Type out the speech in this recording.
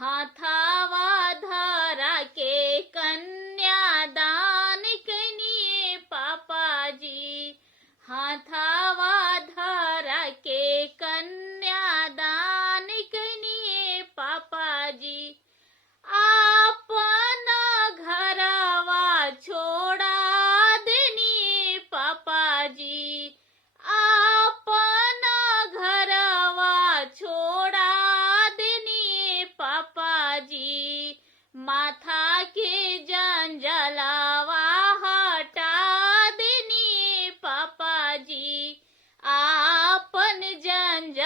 हाथावा धरा के कन्यादान कनिए पापाजी। हाथावा धरा के कन्यादान कनिए पापाजी। आपन घरवा छोड़ा देनिए पापाजी। आपन घरवा छोड़ा देनिए पापाजी। माथा के जंजलवा हटा देनिए पापाजी। आपन जंजल